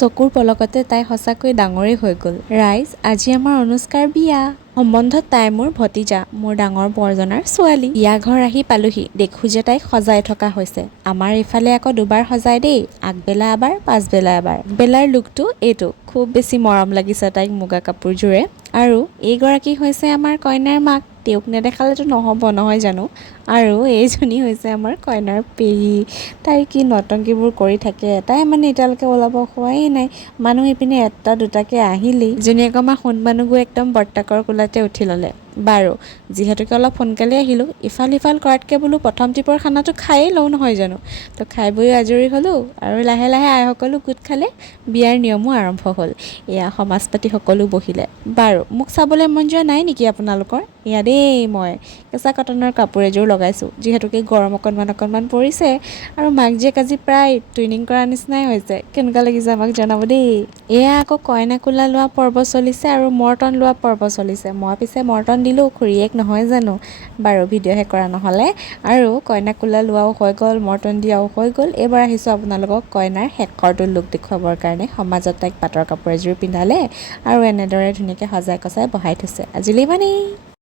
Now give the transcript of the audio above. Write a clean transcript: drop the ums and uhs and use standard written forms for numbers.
চকুৰ পলকতে তাই সঁচাকৈ ডাঙৰেই হৈ গ'ল। ৰাইজ, আজি আমাৰ অনুষ্কাৰ বিয়া। সম্বন্ধত তাই মোৰ ভতিজা, মোৰ ডাঙৰ বৰজনাৰ ছোৱালী। বিয়া ঘৰ আহি পালোহি, দেখোঁ যে তাইক সজাই থকা হৈছে। আমাৰ এইফালে আকৌ দুবাৰ সজাই দেই, আগবেলা এবাৰ, পাছবেলা এবাৰ। আগবেলাৰ লুকটো এইটো, খুব বেছি মৰম লাগিছে তাইক মুগা কাপোৰযোৰে। আৰু এইগৰাকী হৈছে আমাৰ কইনাৰ মাক, তেওঁক নেদেখালেতো নহ'ব নহয় জানো। আৰু এইজনী হৈছে আমাৰ কইনাৰ পেহী। তাই কি নতংকিবোৰ কৰি থাকে, তাই মানে এতিয়ালৈকে ওলাব হোৱাই নাই। মানুহ ইপিনে এটা দুটাকৈ আহিলেই, ধুনীয়াকৈ আমাৰ সোণ মানুহবোৰ একদম বৰ্তাকৰ কোলাতে উঠি ল'লে। বাৰু, যিহেতুকে অলপ সোনকালে আহিলোঁ, ইফাল সিফাল কৰাতকৈ বোলো প্ৰথম ট্ৰিপৰ খানাটো খায়েই লওঁ নহয় জানো। তো খাই বৈ আজৰি হ'লোঁ আৰু লাহে লাহে আইসকলো গোট খালে, বিয়াৰ নিয়মো আৰম্ভ হ'ল। এয়া সমাজ পাতি সকলো বহিলে। বাৰু, মোক চাবলৈ মন যোৱা নাই নেকি আপোনালোকৰ? এয়া দেই, মই কেঁচা কটনৰ কাপোৰ এযোৰ লগাইছোঁ, যিহেতুকে গৰম অকণমান পৰিছে আৰু মাক জীয়েক আজি প্ৰায় টুইনিং কৰা নিচিনাই হৈছে। কেনেকুৱা লাগিছে আমাক জনাব দেই। এয়া আকৌ কইনা কোলা লোৱা পৰ্ব চলিছে আৰু মৰ্টন লোৱা পৰ্ব চলিছে। মই পিছে মৰ্টন দিলোঁ, খুৰীয়েক নহয় জানো। বাৰু, ভিডিঅ'হে কৰা নহ'লে। আৰু কইনা কোলা লোৱাও হৈ গ'ল, মৰ্টন দিয়াও হৈ গ'ল। এইবাৰ আহিছোঁ আপোনালোকক কইনাৰ শেষৰটো লুক দেখুৱাবৰ কাৰণে। সমাজত তাইক পাটৰ কাপোৰ এযোৰ পিন্ধালে আৰু এনেদৰে ধুনীয়াকৈ সজাই কচাই বহাই থৈছে। আজিলৈ ইমানেই।